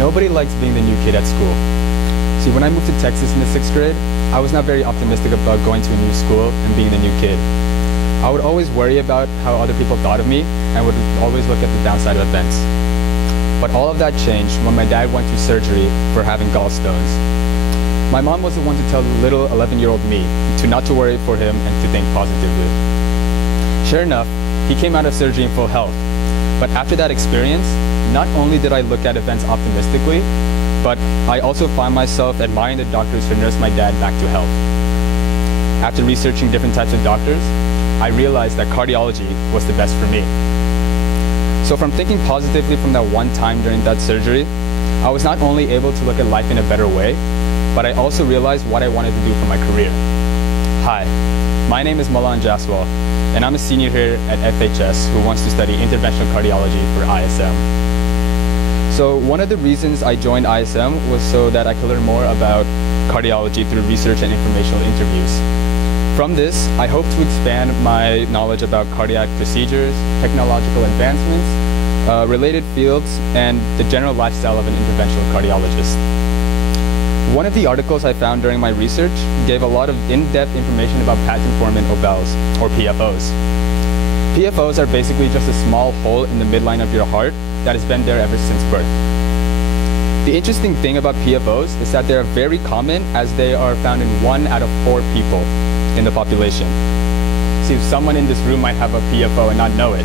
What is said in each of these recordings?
Nobody likes being the new kid at school. See, when I moved to Texas in the 6th grade, I was not very optimistic about going to a new school and being the new kid. I would always worry about how other people thought of me and would always look at the downside of events. But all of that changed when my dad went through surgery for having gallstones. My mom was the one to tell little 11-year-old me not to worry for him and to think positively. Sure enough, he came out of surgery in full health. But after that experience, not only did I look at events optimistically, but I also find myself admiring the doctors who nursed my dad back to health. After researching different types of doctors, I realized that cardiology was the best for me. So from thinking positively from that one time during that surgery, I was not only able to look at life in a better way, but I also realized what I wanted to do for my career. Hi, my name is Milan OW, and I'm a senior here at FHS who wants to study interventional cardiology for ISM. So one of the reasons I joined ISM was so that I could learn more about cardiology through research and informational interviews. From this, I hope to expand my knowledge about cardiac procedures, technological advancements, related fields, and the general lifestyle of an interventional cardiologist. One of the articles I found during my research gave a lot of in-depth information about patent-formant OWs, or PFOs. PFOs are basically just a small hole in the midline of your heart that has been there ever since birth. The interesting thing about PFOs is that they are very common, as they are found in 1 out of 4 people in the population. See, someone in this room might have a PFO and not know it.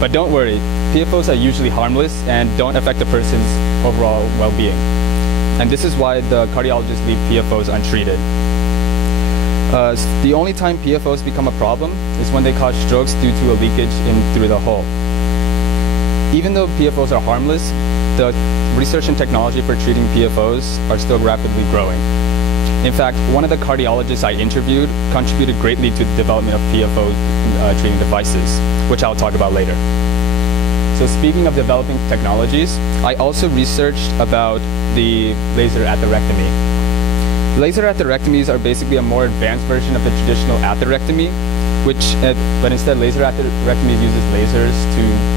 But don't worry, PFOs are usually harmless and don't affect a person's overall well-being. And this is why the cardiologists leave PFOs untreated. The only time PFOs become a problem is when they cause strokes due to a leakage through the hole. Even though PFOs are harmless, the research and technology for treating PFOs are still rapidly growing. In fact, one of the cardiologists I interviewed contributed greatly to the development of PFO treating devices, which I'll talk about later. So speaking of developing technologies, I also researched about the laser atherectomy. Laser atherectomies are basically a more advanced version of the traditional atherectomy, but instead laser atherectomy uses lasers to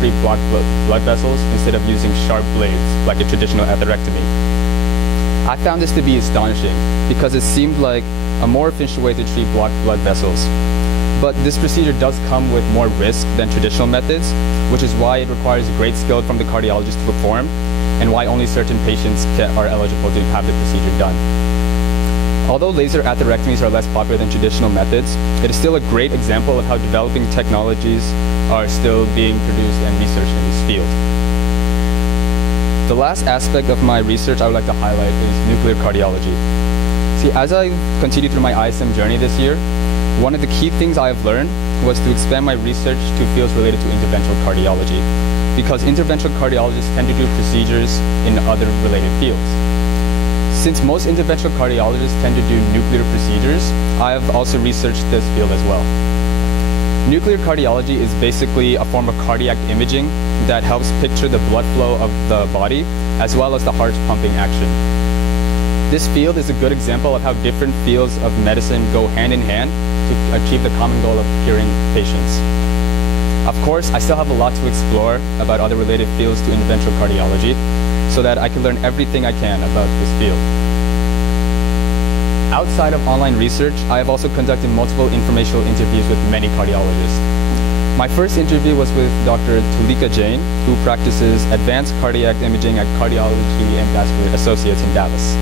treat blocked blood vessels instead of using sharp blades like a traditional atherectomy. I found this to be astonishing because it seemed like a more efficient way to treat blocked blood vessels. But this procedure does come with more risk than traditional methods, which is why it requires great skill from the cardiologist to perform, and why only certain patients are eligible to have the procedure done. Although laser atherectomies are less popular than traditional methods, it is still a great example of how developing technologies are still being produced and researched in this field. The last aspect of my research I would like to highlight is nuclear cardiology. See, as I continue through my ISM journey this year, one of the key things I have learned was to expand my research to fields related to interventional cardiology, because interventional cardiologists tend to do procedures in other related fields. Since most interventional cardiologists tend to do nuclear procedures, I have also researched this field as well. Nuclear cardiology is basically a form of cardiac imaging that helps picture the blood flow of the body as well as the heart's pumping action. This field is a good example of how different fields of medicine go hand in hand to achieve the common goal of curing patients. Of course, I still have a lot to explore about other related fields to interventional cardiology so that I can learn everything I can about this field. Outside of online research, I have also conducted multiple informational interviews with many cardiologists. My first interview was with Dr. Tulika Jain, who practices advanced cardiac imaging at Cardiology and Vascular Associates in Dallas.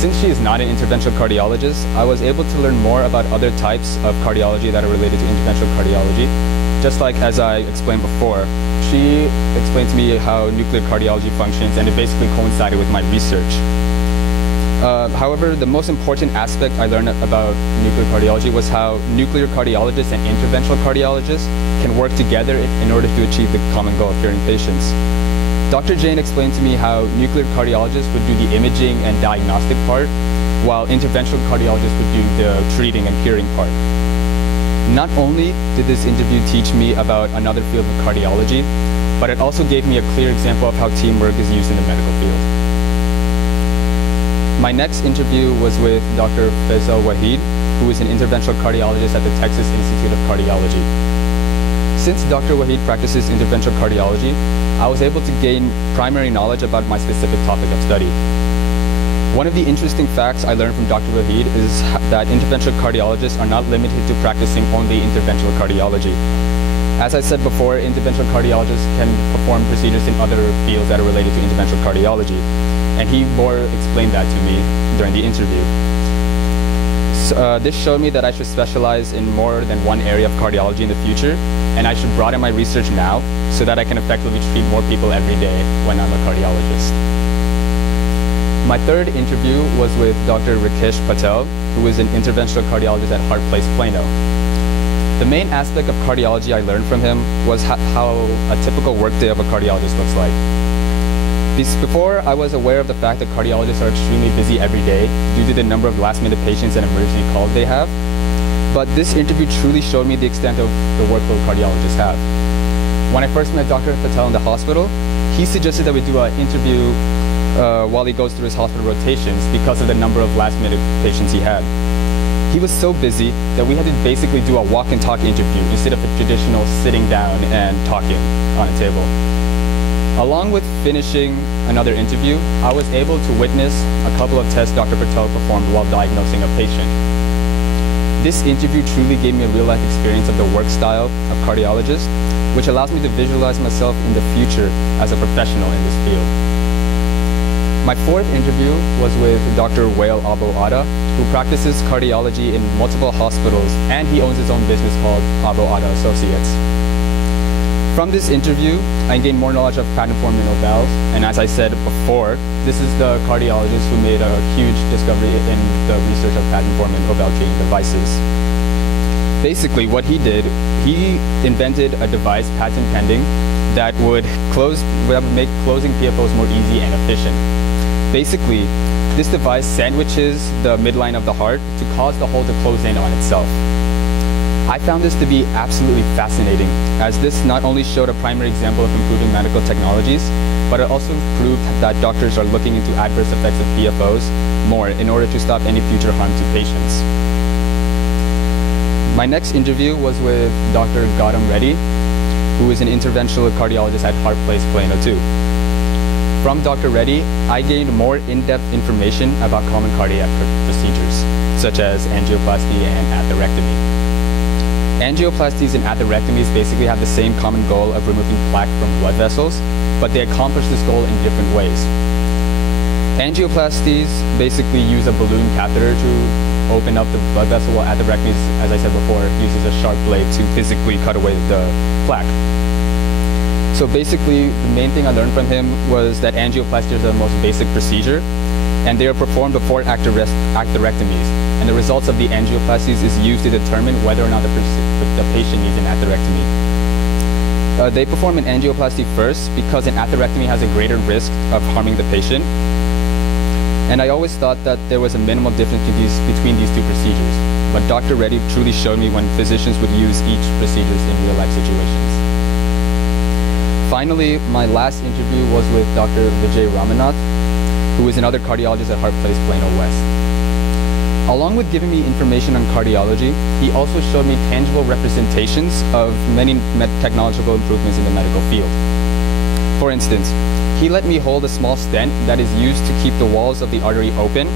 Since she is not an interventional cardiologist, I was able to learn more about other types of cardiology that are related to interventional cardiology. Just like as I explained before, she explained to me how nuclear cardiology functions, and it basically coincided with my research. However, the most important aspect I learned about nuclear cardiology was how nuclear cardiologists and interventional cardiologists can work together in order to achieve the common goal of curing patients. Dr. Jain explained to me how nuclear cardiologists would do the imaging and diagnostic part, while interventional cardiologists would do the treating and curing part. Not only did this interview teach me about another field of cardiology, but it also gave me a clear example of how teamwork is used in the medical field. My next interview was with Dr. Faisal Wahid, who is an interventional cardiologist at the Texas Institute of Cardiology. Since Dr. Wahid practices interventional cardiology, I was able to gain primary knowledge about my specific topic of study. One of the interesting facts I learned from Dr. Wahid is that interventional cardiologists are not limited to practicing only interventional cardiology. As I said before, interventional cardiologists can perform procedures in other fields that are related to interventional cardiology, and he more explained that to me during the interview. This showed me that I should specialize in more than one area of cardiology in the future, and I should broaden my research now so that I can effectively treat more people every day when I'm a cardiologist. My third interview was with Dr. Rakesh Patel, who is an interventional cardiologist at Heart Place, Plano. The main aspect of cardiology I learned from him was how a typical workday of a cardiologist looks like. Before, I was aware of the fact that cardiologists are extremely busy every day due to the number of last-minute patients and emergency calls they have. But this interview truly showed me the extent of the workload cardiologists have. When I first met Dr. Patel in the hospital, he suggested that we do an interview while he goes through his hospital rotations because of the number of last-minute patients he had. He was so busy that we had to basically do a walk and talk interview instead of a traditional sitting down and talking on a table. Along with finishing another interview, I was able to witness a couple of tests Dr. Patel performed while diagnosing a patient. This interview truly gave me a real-life experience of the work style of cardiologists, which allows me to visualize myself in the future as a professional in this field. My fourth interview was with Dr. Milan OW, who practices cardiology in multiple hospitals, and he owns his own business called OW Associates. From this interview, I gained more knowledge of patent-forming valves, and as I said before, this is the cardiologist who made a huge discovery in the research of patent-forming valve treating devices. Basically, what he did, he invented a device, patent pending, that would make closing PFOs more easy and efficient. Basically, this device sandwiches the midline of the heart to cause the hole to close in on itself. I found this to be absolutely fascinating, as this not only showed a primary example of improving medical technologies, but it also proved that doctors are looking into adverse effects of PFOs more in order to stop any future harm to patients. My next interview was with Dr. Gautam Reddy, who is an interventional cardiologist at Heart Place, Plano 2. From Dr. Reddy, I gained more in-depth information about common cardiac procedures, such as angioplasty and atherectomy. Angioplasties and atherectomies basically have the same common goal of removing plaque from blood vessels, but they accomplish this goal in different ways. Angioplasties basically use a balloon catheter to open up the blood vessel, while atherectomies, as I said before, uses a sharp blade to physically cut away the plaque. So basically, the main thing I learned from him was that angioplasty is the most basic procedure, and they are performed before atherectomies. And the results of the angioplasties is used to determine whether or not the patient needs an atherectomy. They perform an angioplasty first because an atherectomy has a greater risk of harming the patient. And I always thought that there was a minimal difference between these two procedures. But Dr. Reddy truly showed me when physicians would use each procedure in real-life situations. Finally, my last interview was with Dr. Vijay Ramanath, who is another cardiologist at Heart Place, Plano West. Along with giving me information on cardiology, he also showed me tangible representations of many technological improvements in the medical field. For instance, he let me hold a small stent that is used to keep the walls of the artery open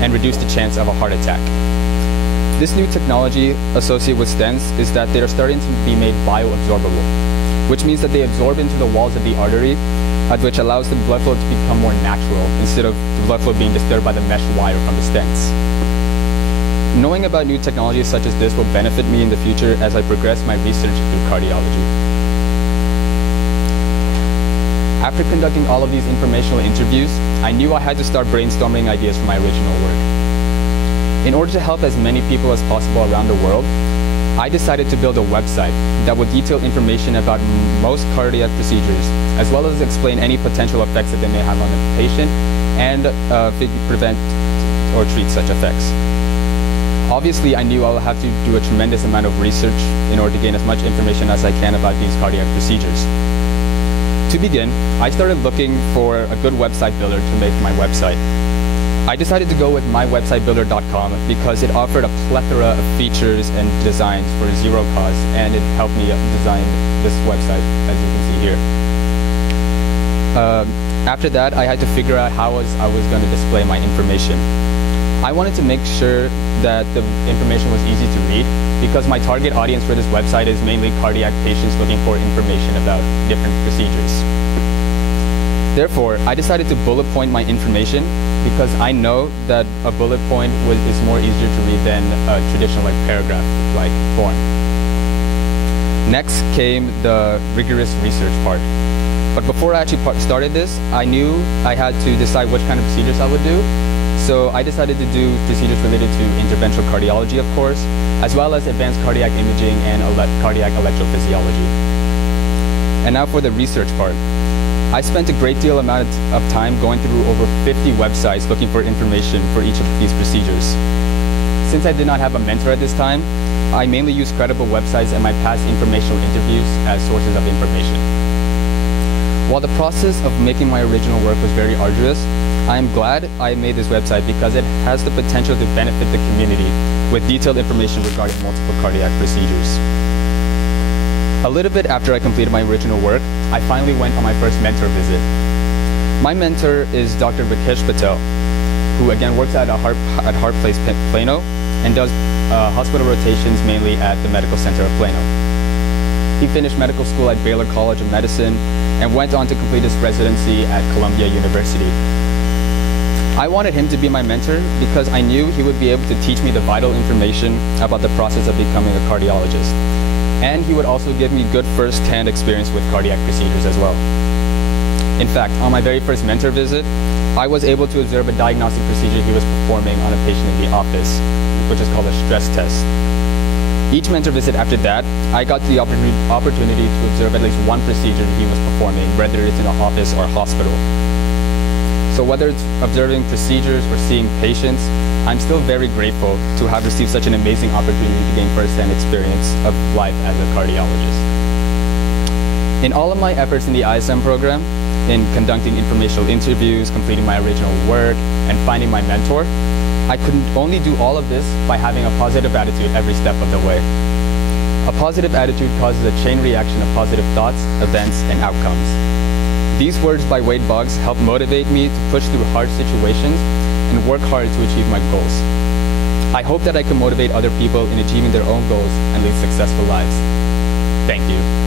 and reduce the chance of a heart attack. This new technology associated with stents is that they are starting to be made bioabsorbable, which means that they absorb into the walls of the artery, which allows the blood flow to become more natural instead of the blood flow being disturbed by the mesh wire from the stents. Knowing about new technologies such as this will benefit me in the future as I progress my research through cardiology. After conducting all of these informational interviews, I knew I had to start brainstorming ideas for my original work. In order to help as many people as possible around the world, I decided to build a website that would detail information about most cardiac procedures, as well as explain any potential effects that they may have on the patient and prevent or treat such effects. Obviously, I knew I would have to do a tremendous amount of research in order to gain as much information as I can about these cardiac procedures. To begin, I started looking for a good website builder to make my website. I decided to go with mywebsitebuilder.com because it offered a plethora of features and designs for zero cost, and it helped me design this website, as you can see here. After that, I had to figure out how I was going to display my information. I wanted to make sure that the information was easy to read because my target audience for this website is mainly cardiac patients looking for information about different procedures. Therefore, I decided to bullet point my information because I know that a bullet point is more easier to read than a traditional paragraph-like form. Next came the rigorous research part. But before I actually started this, I knew I had to decide which kind of procedures I would do. So I decided to do procedures related to interventional cardiology, of course, as well as advanced cardiac imaging and cardiac electrophysiology. And now for the research part. I spent a great deal amount of time going through over 50 websites looking for information for each of these procedures. Since I did not have a mentor at this time, I mainly used credible websites and my past informational interviews as sources of information. While the process of making my original work was very arduous, I am glad I made this website because it has the potential to benefit the community with detailed information regarding multiple cardiac procedures. A little bit after I completed my original work, I finally went on my first mentor visit. My mentor is Dr. Rakesh Patel, who again works at Heart Place Plano and does hospital rotations mainly at the Medical Center of Plano. He finished medical school at Baylor College of Medicine and went on to complete his residency at Columbia University. I wanted him to be my mentor because I knew he would be able to teach me the vital information about the process of becoming a cardiologist. And he would also give me good first-hand experience with cardiac procedures as well. In fact, on my very first mentor visit, I was able to observe a diagnostic procedure he was performing on a patient in the office, which is called a stress test. Each mentor visit after that, I got the opportunity to observe at least one procedure he was performing, whether it's in an office or hospital. So whether it's observing procedures or seeing patients, I'm still very grateful to have received such an amazing opportunity to gain first-hand experience of life as a cardiologist. In all of my efforts in the ISM program, in conducting informational interviews, completing my original work, and finding my mentor, I could only do all of this by having a positive attitude every step of the way. A positive attitude causes a chain reaction of positive thoughts, events, and outcomes. These words by Wade Boggs help motivate me to push through hard situations and work hard to achieve my goals. I hope that I can motivate other people in achieving their own goals and lead successful lives. Thank you.